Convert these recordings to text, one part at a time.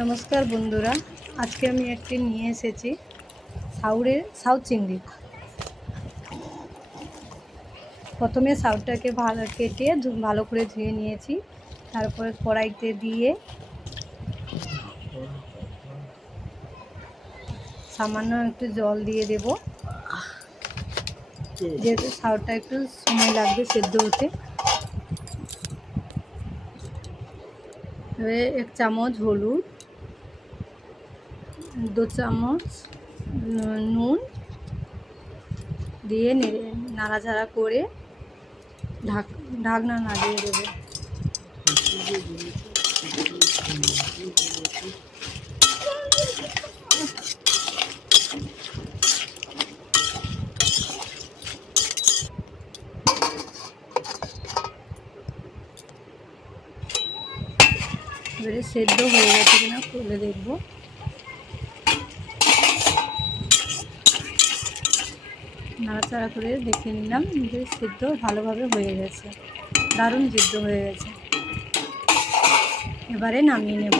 নমস্কার বন্ধুরা, আজকে আমি একটি নিয়ে এসেছি সাউথ চিংড়ি। প্রথমে সাউথটাকে কেটে ভালো করে ধুয়ে নিয়েছি। তারপরে কড়াইতে দিয়ে সামান্য একটু জল দিয়ে দেব, যেহেতু সাউথটা একটু সময় লাগবে সেদ্ধ হতে। এবারে 1 চামচ হলুদ, 2 চামচ নুন দিয়ে নাড়াচাড়া করে ঢাকনা লাগিয়ে দেবে। এবারে সেদ্ধ হয়ে গেছে কিনা খুলে দেখব। নাড়াচাড়া করে দেখে নিলাম যে সেদ্ধ ভালোভাবে হয়ে গেছে, দারুণ সেদ্ধ হয়ে গেছে। এবারে নামিয়ে নেব।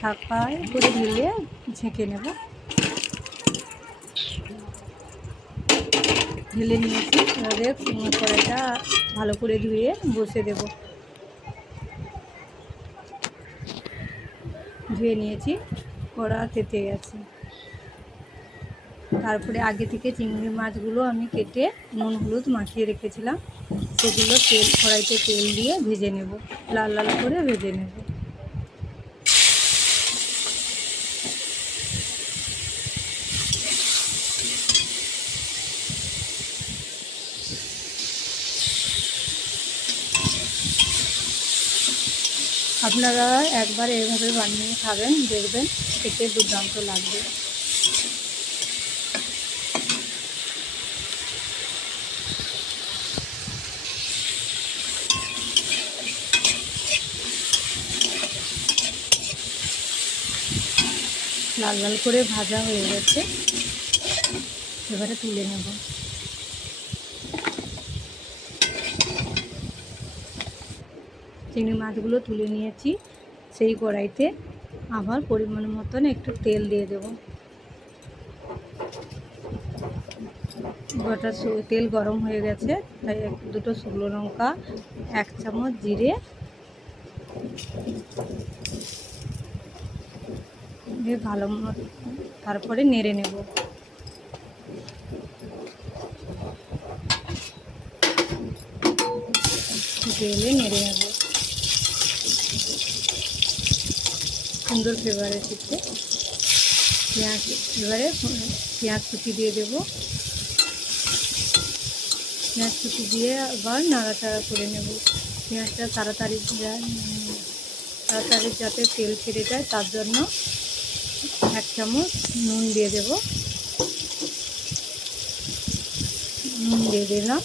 ঢাকা করে ঢেলে ঝেঁকে নেব। ঢেলে নিয়েছি, এবারে কড়াইটা ভালো করে ধুয়ে বসে দেব। ধুয়ে নিয়েছি, কড়া তেতে গেছে। তারপরে আগে থেকে চিংড়ি মাছগুলো আমি কেটে নুন হলুদ মাখিয়ে রেখেছিলাম, সেগুলো কড়াইতে তেল দিয়ে ভেজে নেব, লাল লাল করে ভেজে নেব। আপনারা একবার এভাবে বানিয়ে খাবেন, দেখবেন খেতে দুর্দান্ত লাগবে। লাল লাল করে ভাজা হয়ে গেছে, এবারে তুলে নেব। চিংড়ি মাছগুলো তুলে নিয়েছি। সেই কড়াইতে আবার পরিমাণ মতন একটু তেল দিয়ে দেব। তেল গরম হয়ে গেছে, তাই দুটো শুকনো লঙ্কা, 1 চামচ জিরে দিয়ে ভালো মতো তারপরে নেড়ে নেব। তেলে নেড়ে নেব, সুন্দর ফ্লেভার এসেছে। এবারে পেঁয়াজ কুচি দিয়ে দেব। পেঁয়াজ কুচি দিয়ে আবার নাড়াচাড়া করে নেব। পেঁয়াজটা তাড়াতাড়ি যাতে তেল ছেড়ে যায়, তার জন্য 1 চামচ নুন দিয়ে দেব। নুন দিয়ে দিলাম।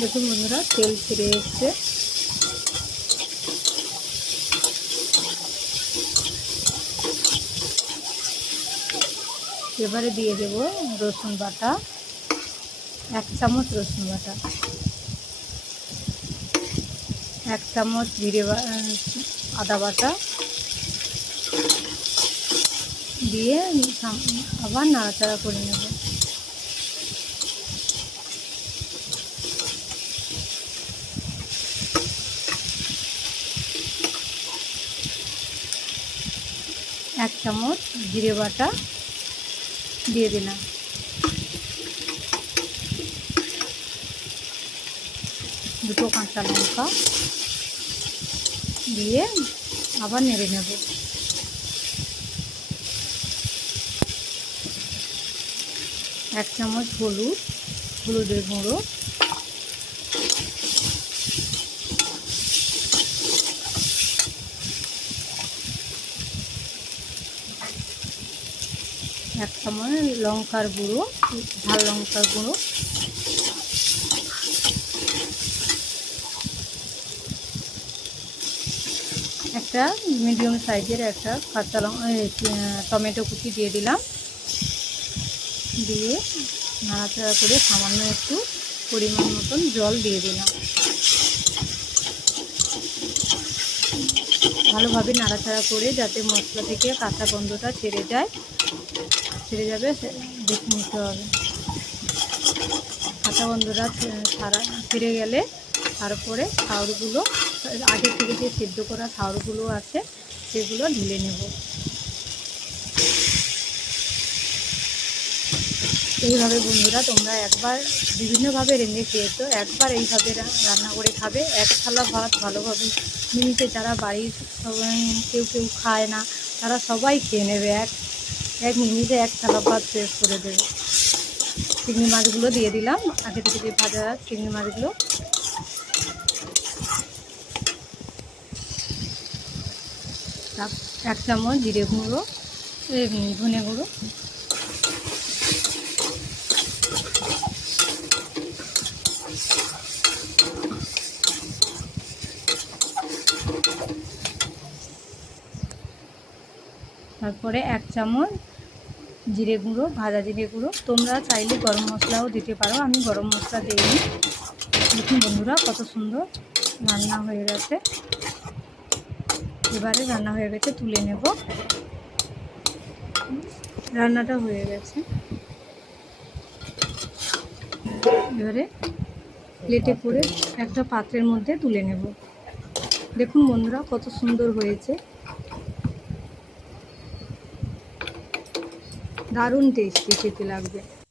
দেখুন বন্ধুরা, তেল ছেড়ে এসছে। এবারে দিয়ে দেব রসুন বাটা, 1 চামচ রসুন বাটা, 1 চামচ আদা বাটা দিয়ে আবার নাড়াচাড়া করে নেব। এক চামচ জিরে বাটা দিয়ে দিলাম। দুটো কাঁচা লঙ্কা দিয়ে আবার নেড়ে নেব। এক চামচ হলুদের গুঁড়ো, এক চামচ লঙ্কার গুঁড়ো, ঝাল লঙ্কার গুঁড়ো, একটা মিডিয়াম সাইজের একটা কাঁচা টমেটো কুচি দিয়ে দিলাম। দিয়ে নাড়াচাড়া করে সামান্য একটু পরিমাণ মতন জল দিয়ে দিলাম। ভালোভাবে নাড়াচাড়া করে যাতে মশলা থেকে কাঁচা গন্ধটা ছেড়ে যাবে দেখে নিতে হবে। কাঁচা গন্ধটা ছেড়ে গেলে তারপরে চাউলগুলো, আগে থেকে যে সেদ্ধ করা চাউলগুলো আছে সেগুলো ঢেলে নেব। এইভাবে বন্ধুরা তোমরা একবার বিভিন্নভাবে রেঁধে খেয়েছো, একবার এইভাবে রান্না করে খাবে। এক থালা ভাত ভালোভাবে মিনিটে, যারা বাড়ির কেউ খায় না তারা সবাই খেয়ে নেবে, এক মিনিটে এক থালা ভাত শেষ করে দেবে। চিংড়ি মাছগুলো দিয়ে দিলাম, আগে থেকে যে ভাজা চিংড়ি মাছগুলো। এক চামচ জিরে গুঁড়ো, ধনে গুঁড়ো, তারপরে এক চামচ জিরে গুঁড়ো, ভাজা জিরে গুঁড়ো। তোমরা চাইলে গরম মশলাও দিতে পারো, আমি গরম মশলা দিইনি। দেখুন বন্ধুরা কত সুন্দর রান্না হয়ে গেছে। এবারে রান্না হয়ে গেছে, তুলে নেব। রান্নাটা হয়ে গেছে, এবারে প্লেটে করে একটা পাত্রের মধ্যে তুলে নেব। দেখুন বন্ধুরা কত সুন্দর হয়েছে, দারুণ টেস্টি খেতে লাগবে।